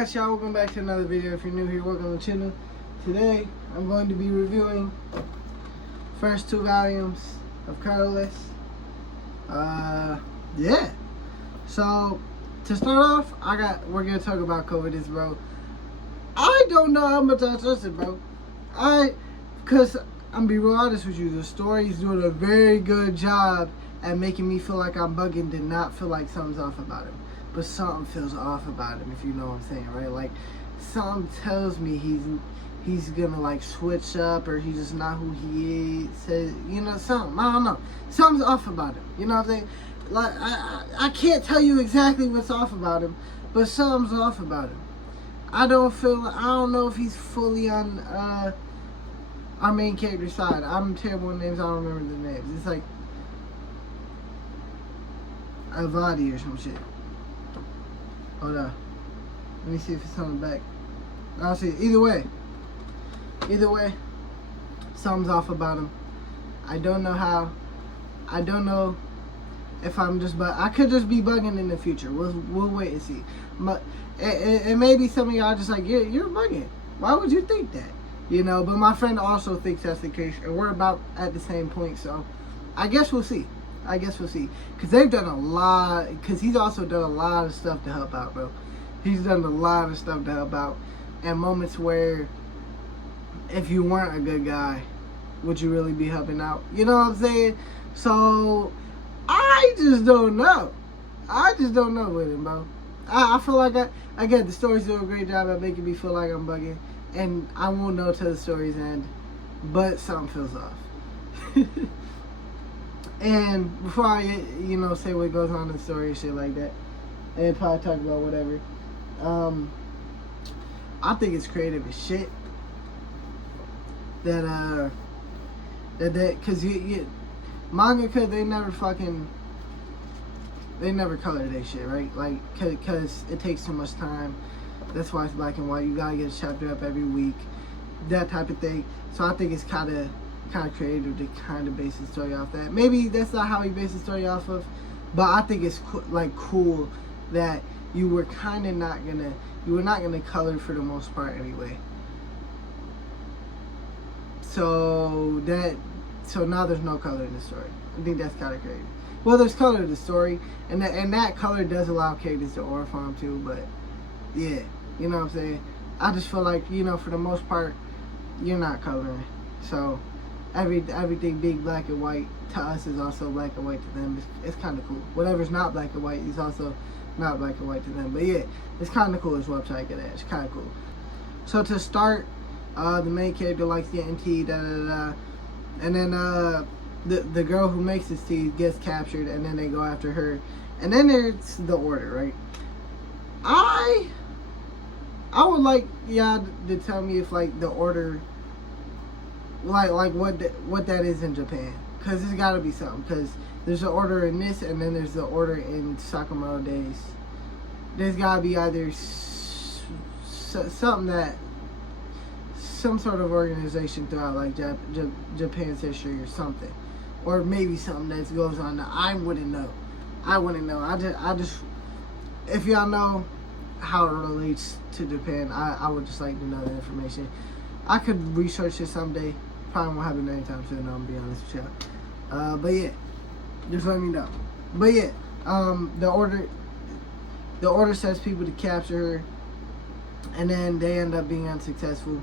Alright y'all, welcome back to another video. If you're new here, welcome to the channel. Today, I'm going to be reviewing first 2 volumes of Colorless. Yeah. So, to start off, we're going to talk about COVID, bro. I don't know how much I trust it, bro. Because I'm be real honest with you, the story's doing a very good job at making me feel like I'm bugging, did not feel like something's off about him. But something feels off about him, if you know what I'm saying, right? Like, something tells me he's gonna, like, switch up, or he's just not who he is. Says, you know, something. I don't know. Something's off about him. You know what I'm saying? Like, I can't tell you exactly what's off about him, but something's off about him. I don't know if he's fully on our main character's side. I'm terrible with names. I don't remember the names. It's like Avidia or some shit. Hold on. Let me see if it's on the back. I'll see. Either way, something's off about him. I don't know how. I don't know if I'm just I could just be bugging in the future. We'll wait and see. But it may be some of y'all just like, you're bugging. Why would you think that? You know, but my friend also thinks that's the case, and we're about at the same point, so I guess we'll see. Because they've done a lot, because he's also done a lot of stuff to help out, bro. He's done a lot of stuff to help out. And moments where, if you weren't a good guy, would you really be helping out? You know what I'm saying? So, I just don't know. With him, bro. I feel like, again, the story's doing a great job at making me feel like I'm bugging. And I won't know till the story's end. But something feels off. And before I, say what goes on in the story and shit like that, and probably talk about whatever, I think it's creative as shit. That cause manga, they never color their shit, right? Like, cause it takes too much time. That's why it's black and white. You gotta get a chapter up every week, that type of thing. So I think it's kind of creative to kind of base the story off that. Maybe that's not how he based the story off of, but I think it's cool that you were not gonna color for the most part anyway. So now there's no color in the story. I think that's kind of creative. Well, there's color in the story, and that color does allow characters to aura farm too. But yeah, you know what I'm saying. I just feel like, for the most part, you're not coloring, so. Everything being black and white to us is also black and white to them. It's kind of cool. Whatever's not black and white is also not black and white to them. But yeah, it's kind of cool is what I'm trying to get at. It's kind of cool. So to start, the main character likes getting tea, and then the girl who makes this tea gets captured, and then they go after her. And then there's the order, right? I would like y'all to tell me if, like, the order, like what that is in Japan, because there's got to be something, because there's an order in this, and then there's the order in Sakamoto Days. There's got to be either something that, some sort of organization throughout, like, Japan's history or something, or maybe something that goes on that I wouldn't know. I just if y'all know how it relates to Japan, I would just like to know that information. I could research it someday. Probably won't happen anytime soon, I'm gonna be honest with y'all. But yeah, just let me know. But yeah, the order sets people to capture her, and then they end up being unsuccessful.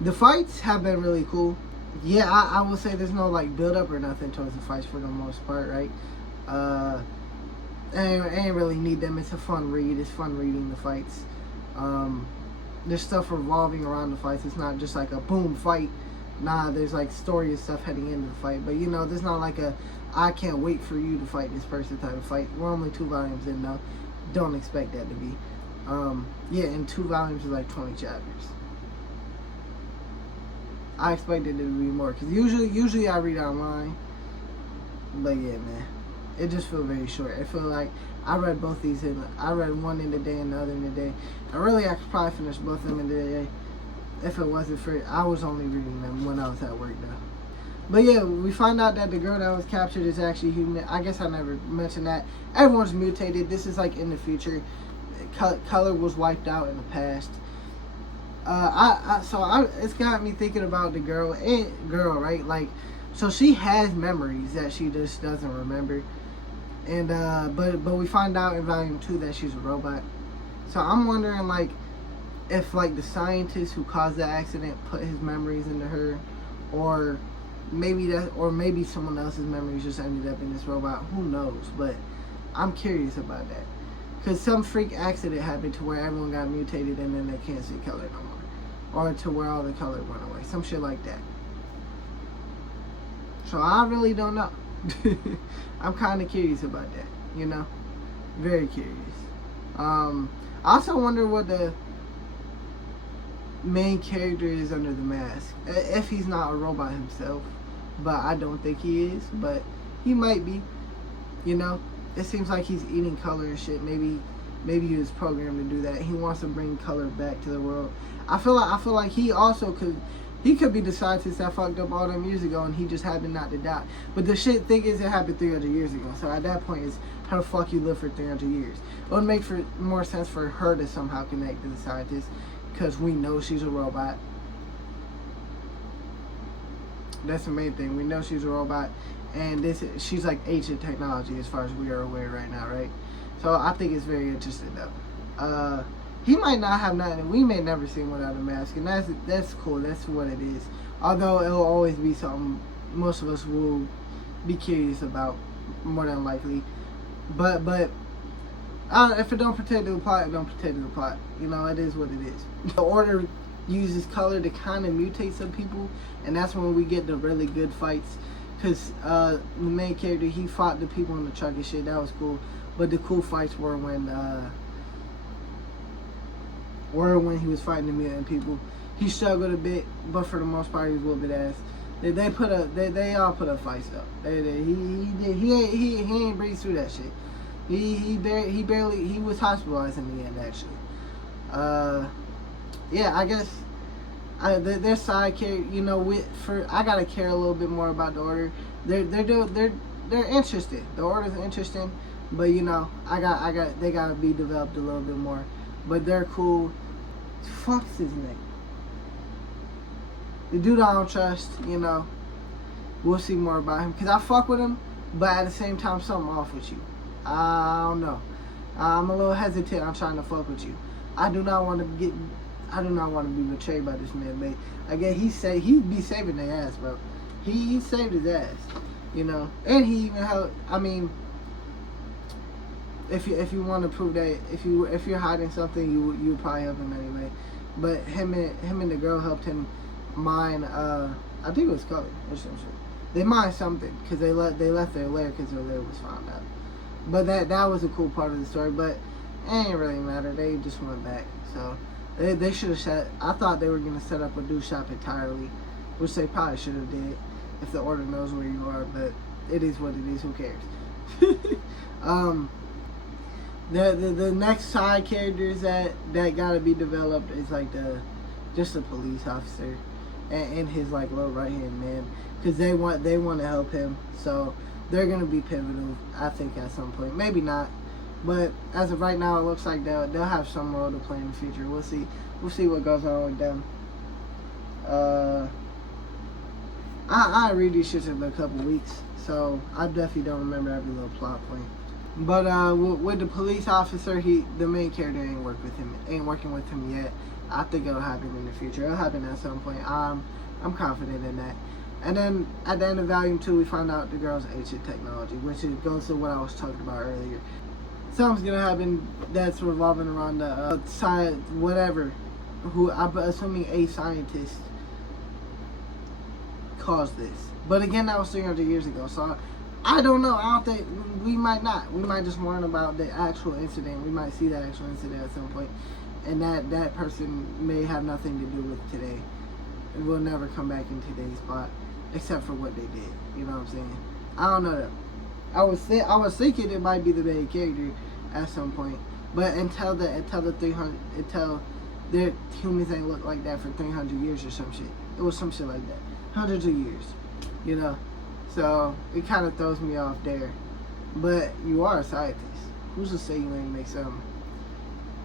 The fights have been really cool. Yeah, I will say there's no, like, build up or nothing towards the fights for the most part, right? I ain't really need them. It's a fun read. It's fun reading the fights. There's stuff revolving around the fights. It's not just like a boom fight. Nah, there's, like, story and stuff heading into the fight. But, there's not like a I can't wait for you to fight this person type of fight. We're only 2 volumes in, though. Don't expect that to be. Yeah, and 2 volumes is like 20 chapters. I expected it to be more, because usually I read online. But yeah, man, it just feels very short. It feels like I read both these I read one in the day and the other in the day. And really, I could probably finish both of them in the day if it wasn't for I was only reading them when I was at work, though. But yeah, we find out that the girl that was captured is actually human. I guess I never mentioned that. Everyone's mutated. This is like in the future. color was wiped out in the past. It's got me thinking about the girl, right? Like, so she has memories that she just doesn't remember, and but we find out in volume 2 that she's a robot. So I'm wondering, like, if like the scientist who caused the accident put his memories into her, or maybe someone else's memories just ended up in this robot. Who knows? But I'm curious about that, because some freak accident happened to where everyone got mutated and then they can't see color no more, or to where all the color went away, some shit like that. So I really don't know. I'm kind of curious about that, you know, very curious. I also wonder what the main character is under the mask, if he's not a robot himself, but I don't think he is, but he might be, you know. It seems like he's eating color and shit. Maybe he was programmed to do that. He wants to bring color back to the world. I feel like he also could be the scientist that fucked up all them years ago, and he just happened not to die. But the thing is, it happened 300 years ago. So at that point, it's how the fuck you live for 300 years. It would make more sense for her to somehow connect to the scientist, because we know she's a robot. That's the main thing. We know she's a robot, and she's like ancient technology as far as we are aware right now, right? So I think it's very interesting though. He might not have nothing. We may never see him without a mask, and that's cool. That's what it is. Although it'll always be something most of us will be curious about, more than likely. But if it don't protect the plot, it don't protect the plot. You know, it is what it is. The Order uses color to kind of mutate some people, and that's when we get the really good fights. Because the main character, he fought the people in the truck and shit. That was cool. But the cool fights were when he was fighting the mutant people. He struggled a bit, but for the most part, he was whooping ass. They all put up fights though. He ain't breeze through that shit. He was hospitalized in the end, actually. Yeah, I guess their side character, you know, I gotta care a little bit more about the Order. They're interesting. The Order's interesting, but you know, they gotta be developed a little bit more. But they're cool. Fuck's his name? The dude I don't trust, you know. We'll see more about him, because I fuck with him, but at the same time, something off with you. I don't know. I'm a little hesitant on trying to fuck with you. I do not want to be betrayed by this man, but I guess he'd be saving their ass, bro. He saved his ass, you know. And he even helped. I mean, if you want to prove that, if you're hiding something, you would probably help him anyway. But him and the girl helped him mine. I think it was Color or some shit. They mined something because they left their lair because their lair was found out. But that was a cool part of the story. But it ain't really matter. They just went back. So they should have set. I thought they were gonna set up a new shop entirely, which they probably should have did if the Order knows where you are. But it is what it is. Who cares? The next side characters that gotta be developed is like just the police officer and his like little right hand man, because they want to help him. So they're gonna be pivotal, I think, at some point. Maybe not, but as of right now, it looks like they'll have some role to play in the future. We'll see what goes on with them. I read these shits in a couple weeks, so I definitely don't remember every little plot point. But with the police officer, the main character ain't working with him yet. I think it'll happen in the future. It'll happen at some point. I'm confident in that. And then at the end of volume 2, we find out the girl's ancient technology, which goes to what I was talking about earlier. Something's gonna happen that's revolving around the science, whatever. Who I'm assuming a scientist caused this. But again, that was 300 years ago, so I don't know. I don't think we might not. We might just learn about the actual incident. We might see the actual incident at some point, and that person may have nothing to do with today. It will never come back in today's spot, except for what they did. You know what I'm saying? I don't know that. I was thinking it might be the main character at some point, but until their humans ain't look like that for 300 years or some shit. It was some shit like that, hundreds of years, you know. So it kind of throws me off there. But you are a scientist. Who's to say you ain't make something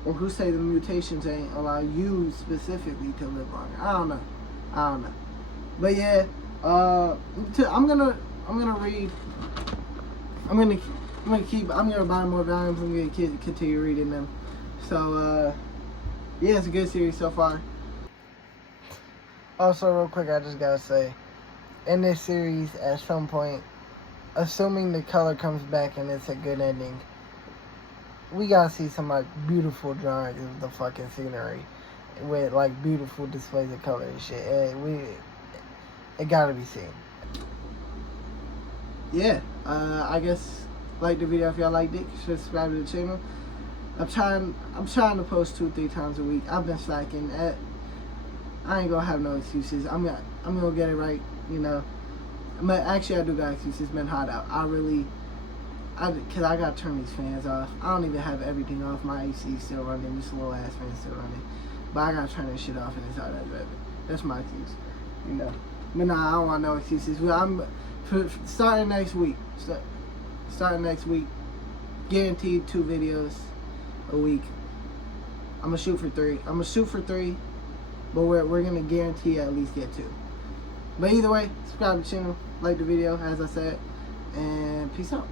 or who say the mutations ain't allow you specifically to live longer. I don't know. But yeah, I'm gonna read. I'm gonna buy more volumes. I'm gonna continue reading them. So yeah, it's a good series so far. Also, real quick, I just gotta say, in this series, at some point, assuming the color comes back and it's a good ending, we gotta see some like beautiful drawings of the fucking scenery with like beautiful displays of color and shit. It gotta be seen. Yeah, I guess like the video if y'all liked it. Subscribe to the channel. I'm trying to post 2-3 times a week. I've been slacking. I ain't gonna have no excuses. I'm gonna get it right. You know. Actually, I do got excuses. It's been hot out. Cause I gotta turn these fans off. I don't even have everything off. My AC is still running. This little ass fan still running. But I gotta turn this shit off and it's hot as rabbit. That's my excuse. You know. But nah, I don't want no excuses. Starting next week. Starting next week. Guaranteed 2 videos a week. I'm gonna shoot for 3. But we're gonna guarantee at least get 2. But either way, subscribe to the channel, like the video, as I said, and peace out.